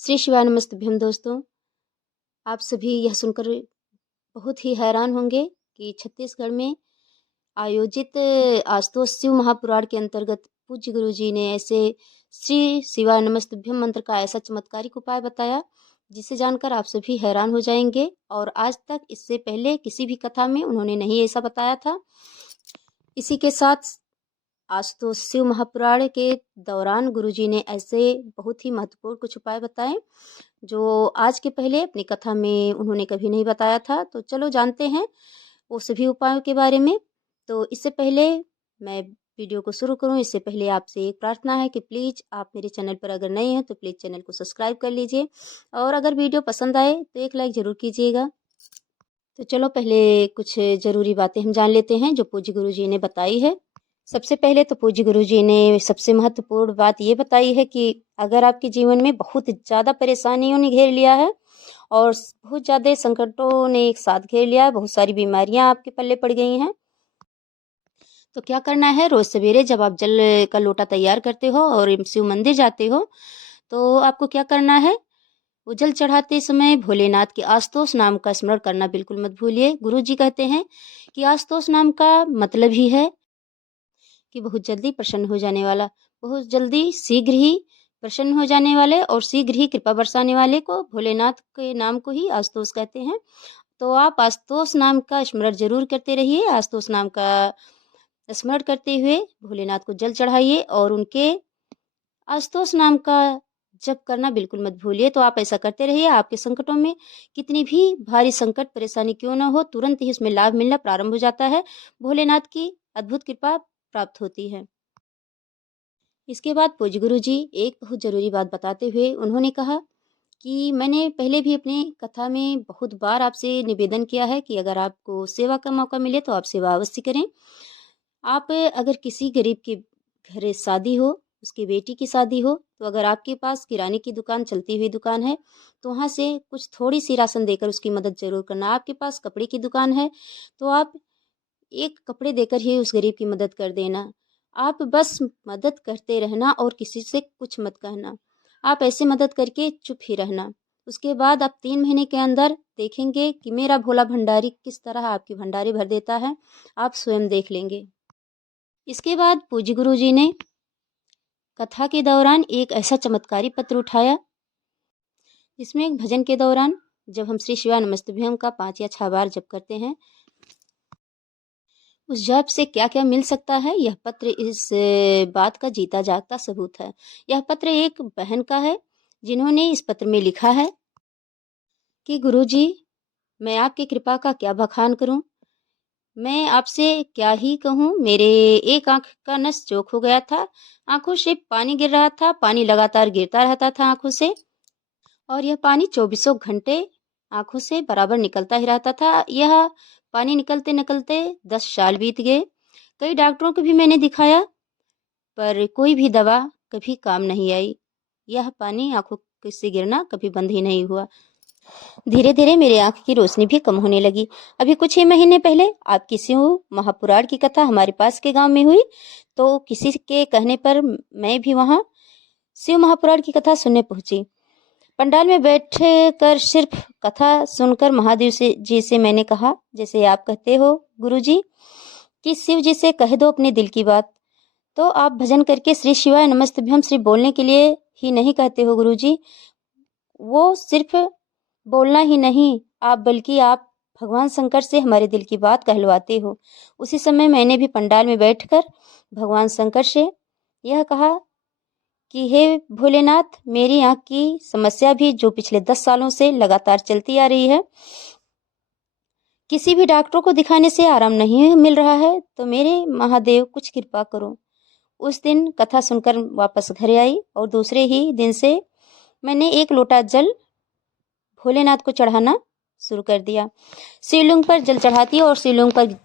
श्री शिवाय नमस्तुभ्यम दोस्तों, आप सभी यह सुनकर बहुत ही हैरान होंगे कि छत्तीसगढ़ में आयोजित आशुतोष शिव महापुराण के अंतर्गत पूज्य गुरु जी ने ऐसे श्री शिवाय नमस्तुभ्यम मंत्र का ऐसा चमत्कारिक उपाय बताया जिसे जानकर आप सभी हैरान हो जाएंगे। और आज तक इससे पहले किसी भी कथा में उन्होंने नहीं ऐसा बताया था। इसी के साथ आशुतोष शिव महापुराण के दौरान गुरुजी ने ऐसे बहुत ही महत्वपूर्ण कुछ उपाय बताए जो आज के पहले अपनी कथा में उन्होंने कभी नहीं बताया था। तो चलो जानते हैं वो सभी उपायों के बारे में। तो इससे पहले मैं वीडियो को शुरू करूं, इससे पहले आपसे एक प्रार्थना है कि प्लीज़ आप मेरे चैनल पर अगर नए हैं तो प्लीज़ चैनल को सब्सक्राइब कर लीजिए और अगर वीडियो पसंद आए तो एक लाइक ज़रूर कीजिएगा। तो चलो पहले कुछ ज़रूरी बातें हम जान लेते हैं जो पूज्य गुरु जी ने बताई है। सबसे पहले तो पूज्य गुरु जी ने सबसे महत्वपूर्ण बात ये बताई है कि अगर आपके जीवन में बहुत ज़्यादा परेशानियों ने घेर लिया है और बहुत ज़्यादा संकटों ने एक साथ घेर लिया है, बहुत सारी बीमारियां आपके पल्ले पड़ गई हैं, तो क्या करना है, रोज़ सवेरे जब आप जल का लोटा तैयार करते हो और शिव मंदिर जाते हो तो आपको क्या करना है, वो जल चढ़ाते समय भोलेनाथ के आशुतोष नाम का स्मरण करना बिल्कुल मत भूलिए। गुरु जी कहते हैं कि आशुतोष नाम का मतलब ही है कि बहुत जल्दी प्रसन्न हो जाने वाला, बहुत जल्दी शीघ्र ही प्रसन्न हो जाने वाले और शीघ्र ही कृपा बरसाने वाले को भोलेनाथ के नाम को ही आशुतोष कहते हैं। तो आप आशुतोष नाम का स्मरण जरूर करते रहिए। आशुतोष नाम का स्मरण करते हुए भोलेनाथ को जल चढ़ाइए और उनके आशुतोष नाम का जप करना बिल्कुल मत भूलिए। तो आप ऐसा करते रहिए। आपके संकटों में कितनी भी भारी संकट परेशानी क्यों न हो, तुरंत ही उसमें लाभ मिलना प्रारंभ हो जाता है। भोलेनाथ की अद्भुत कृपा प्राप्त होती है। इसके बाद पूज्य गुरु जी एक बहुत ज़रूरी बात बताते हुए उन्होंने कहा कि मैंने पहले भी अपनी कथा में बहुत बार आपसे निवेदन किया है कि अगर आपको सेवा का मौका मिले तो आप सेवा अवश्य करें। आप अगर किसी गरीब के घर शादी हो, उसकी बेटी की शादी हो, तो अगर आपके पास किराने की दुकान, चलती हुई दुकान है, तो वहाँ से कुछ थोड़ी सी राशन देकर उसकी मदद ज़रूर करना। आपके पास कपड़े की दुकान है तो आप एक कपड़े देकर ही उस गरीब की मदद कर देना। आप बस मदद करते रहना और किसी से कुछ मत कहना। आप ऐसे मदद करके चुप ही रहना। उसके बाद आप 3 महीने के अंदर देखेंगे कि मेरा भोला भंडारी किस तरह आपकी भंडारी भर देता है। आप स्वयं देख लेंगे। इसके बाद पूज्य गुरु जी ने कथा के दौरान एक ऐसा चमत्कारी पत्र उठाया जिसमें एक भजन के दौरान जब हम श्री शिवाय नमस्तुभ्यम का 5 या 6 बार जप करते हैं, उस जप से क्या क्या मिल सकता है, यह पत्र इस बात का जीता जागता सबूत है। यह पत्र एक बहन का है जिन्होंने इस पत्र में लिखा है कि गुरुजी, मैं आपकी कृपा का क्या बखान करूं, मैं आपसे क्या ही कहूं। मेरे एक आंख का नस चौक हो गया था, आंखों से पानी गिर रहा था, पानी लगातार गिरता रहता था आंखों से और यह पानी 24 घंटे आंखों से बराबर निकलता ही रहता था। यह पानी निकलते निकलते 10 साल बीत गए। कई डॉक्टरों को भी मैंने दिखाया पर कोई भी दवा कभी काम नहीं आई। यह पानी आंखों से गिरना कभी बंद ही नहीं हुआ। धीरे धीरे मेरे आंख की रोशनी भी कम होने लगी। अभी कुछ ही महीने पहले आपकी शिव महापुराण की कथा हमारे पास के गांव में हुई, तो किसी के कहने पर मैं भी वहां शिव महापुराण की कथा सुनने पहुंची। पंडाल में बैठ कर सिर्फ कथा सुनकर महादेव जी से मैंने कहा, जैसे आप कहते हो गुरुजी कि शिव जी से कह दो अपने दिल की बात, तो आप भजन करके श्री शिवाय नमस्तुभ्यम सिर्फ बोलने के लिए ही नहीं कहते हो गुरुजी, वो सिर्फ बोलना ही नहीं आप बल्कि आप भगवान शंकर से हमारे दिल की बात कहलवाते हो। उसी समय मैंने भी पंडाल में बैठकर भगवान शंकर से यह कहा कि हे भोलेनाथ, मेरी आंख की समस्या भी जो पिछले 10 सालों से लगातार चलती आ रही है, किसी भी डॉक्टरों को दिखाने से आराम नहीं मिल रहा है, तो मेरे महादेव कुछ कृपा करो। उस दिन कथा सुनकर वापस घर आई और दूसरे ही दिन से मैंने 1 लोटा जल भोलेनाथ को चढ़ाना शुरू कर दिया। शिवलिंग पर जल चढ़ाती और शिवलिंग पर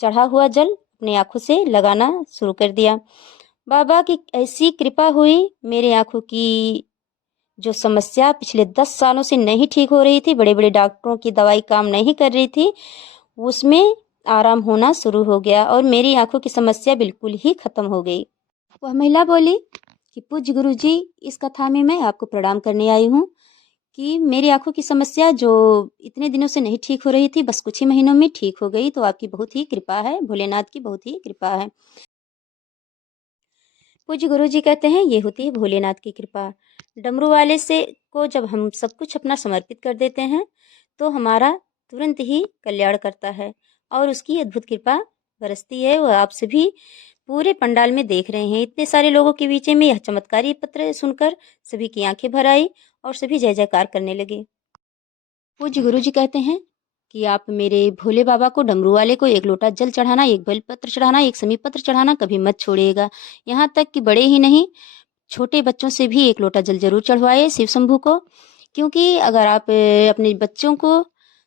चढ़ा हुआ जल अपनी आंखों से लगाना शुरू कर दिया। बाबा की ऐसी कृपा हुई, मेरे आंखों की जो समस्या पिछले 10 सालों से नहीं ठीक हो रही थी, बड़े बड़े डॉक्टरों की दवाई काम नहीं कर रही थी, उसमें आराम होना शुरू हो गया और मेरी आंखों की समस्या बिल्कुल ही खत्म हो गई। वह महिला बोली कि पूज्य गुरु जी, इस कथा में मैं आपको प्रणाम करने आई हूँ कि मेरी आंखों की समस्या जो इतने दिनों से नहीं ठीक हो रही थी, बस कुछ ही महीनों में ठीक हो गई। तो आपकी बहुत ही कृपा है, भोलेनाथ की बहुत ही कृपा है। पूज्य गुरु जी कहते हैं, ये होती है भोलेनाथ की कृपा। डमरू वाले से को जब हम सब कुछ अपना समर्पित कर देते हैं तो हमारा तुरंत ही कल्याण करता है और उसकी अद्भुत कृपा बरसती है। वो आप सभी पूरे पंडाल में देख रहे हैं। इतने सारे लोगों के बीच में यह चमत्कारी पत्र सुनकर सभी की आंखें भर आई और सभी जय जयकार करने लगे। पूज्य गुरु जी कहते हैं कि आप मेरे भोले बाबा को, डमरू वाले को, एक लोटा जल चढ़ाना, एक बेलपत्र चढ़ाना, एक समी पत्र चढ़ाना कभी मत छोड़िएगा। यहाँ तक कि बड़े ही नहीं, छोटे बच्चों से भी एक लोटा जल जरूर चढ़वाए शिव शंभू को। क्योंकि अगर आप अपने बच्चों को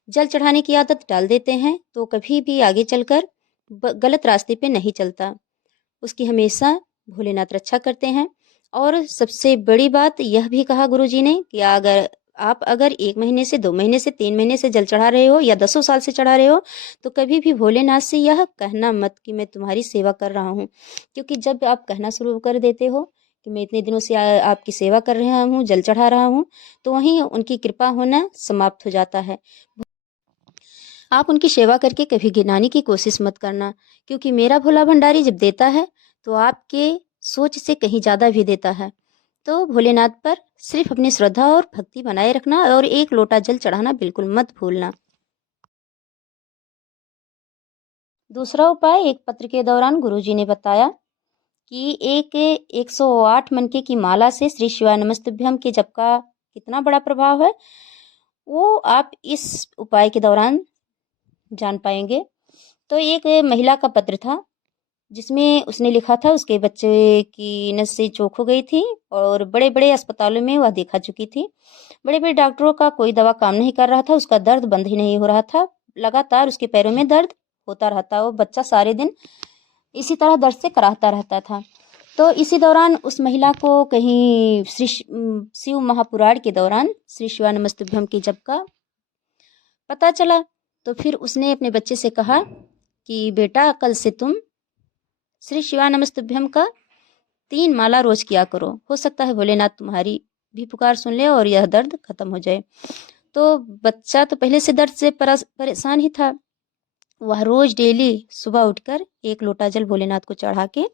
जल चढ़ाने की आदत डाल देते हैं तो कभी भी आगे चलकर गलत रास्ते पे नहीं चलता। उसकी हमेशा भोलेनाथ रक्षा करते हैं। और सबसे बड़ी बात यह भी कहा गुरु जी ने कि अगर 1 महीने से, 2 महीने से, 3 महीने से जल चढ़ा रहे हो या 10 साल से चढ़ा रहे हो तो कभी भी भोलेनाथ से यह कहना मत कि मैं तुम्हारी सेवा कर रहा हूँ। क्योंकि जब आप कहना शुरू कर देते हो कि मैं इतने दिनों से आपकी सेवा कर रहा हूँ, जल चढ़ा रहा हूँ, तो वहीं उनकी कृपा होना समाप्त हो जाता है। आप उनकी सेवा करके कभी गिनाने की कोशिश मत करना, क्योंकि मेरा भोला भंडारी जब देता है तो आपके सोच से कहीं ज़्यादा भी देता है। तो भोलेनाथ पर सिर्फ अपनी श्रद्धा और भक्ति बनाए रखना और एक लोटा जल चढ़ाना बिल्कुल मत भूलना। दूसरा उपाय, एक पत्र के दौरान गुरुजी ने बताया कि एक 108 मनके की माला से श्री शिवाय नमस्तुभ्यम के जप का कितना बड़ा प्रभाव है वो आप इस उपाय के दौरान जान पाएंगे। तो एक महिला का पत्र था जिसमें उसने लिखा था उसके बच्चे की नसें चौक हो गई थी और बड़े बड़े अस्पतालों में वह देखा चुकी थी। बड़े बड़े डॉक्टरों का कोई दवा काम नहीं कर रहा था, उसका दर्द बंद ही नहीं हो रहा था। लगातार उसके पैरों में दर्द होता रहता, वो बच्चा सारे दिन इसी तरह दर्द से कराहता रहता था। तो इसी दौरान उस महिला को कहीं शिव महापुराण के दौरान श्री शिवा नमस्तुभ्यम के जप का पता चला। तो फिर उसने अपने बच्चे से कहा कि बेटा, कल से तुम श्री शिवा नमस्तुभ्यम का 3 माला रोज किया करो, हो सकता है भोलेनाथ तुम्हारी भी पुकार सुन ले और यह दर्द खत्म हो जाए। तो बच्चा तो पहले से दर्द से परेशान ही था। वह रोज डेली सुबह उठकर एक लोटा जल भोलेनाथ को चढ़ा के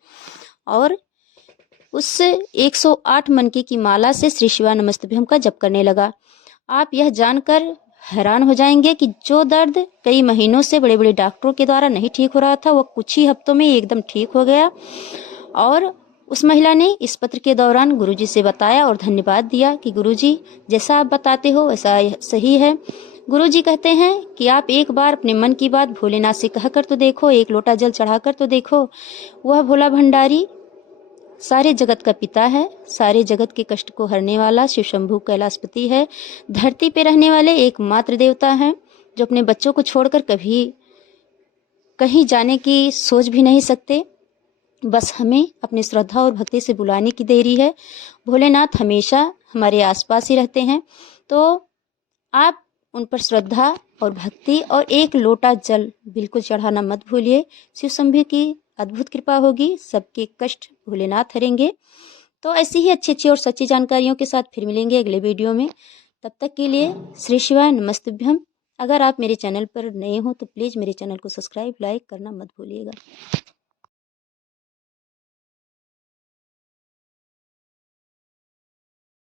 और उस 108 मनके की माला से श्री शिवा नमस्तुभ्यम का जप करने लगा। आप यह जानकर हैरान हो जाएंगे कि जो दर्द कई महीनों से बड़े बड़े डॉक्टरों के द्वारा नहीं ठीक हो रहा था, वो कुछ ही हफ्तों में एकदम ठीक हो गया। और उस महिला ने इस पत्र के दौरान गुरुजी से बताया और धन्यवाद दिया कि गुरुजी, जैसा आप बताते हो वैसा सही है। गुरुजी कहते हैं कि आप एक बार अपने मन की बात भोलेनाथ से कहकर तो देखो, एक लोटा जल चढ़ाकर तो देखो। वह भोला भंडारी सारे जगत का पिता है, सारे जगत के कष्ट को हरने वाला शिव शंभू कैलाशपति है, धरती पे रहने वाले एकमात्र देवता हैं जो अपने बच्चों को छोड़कर कभी कहीं जाने की सोच भी नहीं सकते। बस हमें अपनी श्रद्धा और भक्ति से बुलाने की देरी है। भोलेनाथ हमेशा हमारे आसपास ही रहते हैं। तो आप उन पर श्रद्धा और भक्ति और एक लोटा जल बिल्कुल चढ़ाना मत भूलिए। शिव शंभू की अद्भुत कृपा होगी, सबके कष्ट भोलेनाथ हरेंगे। तो ऐसी ही अच्छी अच्छी और सच्ची जानकारियों के साथ फिर मिलेंगे अगले वीडियो में। तब तक के लिए श्री शिवाय नमस्तुभ्यम। अगर आप मेरे चैनल पर नए हो तो प्लीज़ मेरे चैनल को सब्सक्राइब, लाइक करना मत भूलिएगा।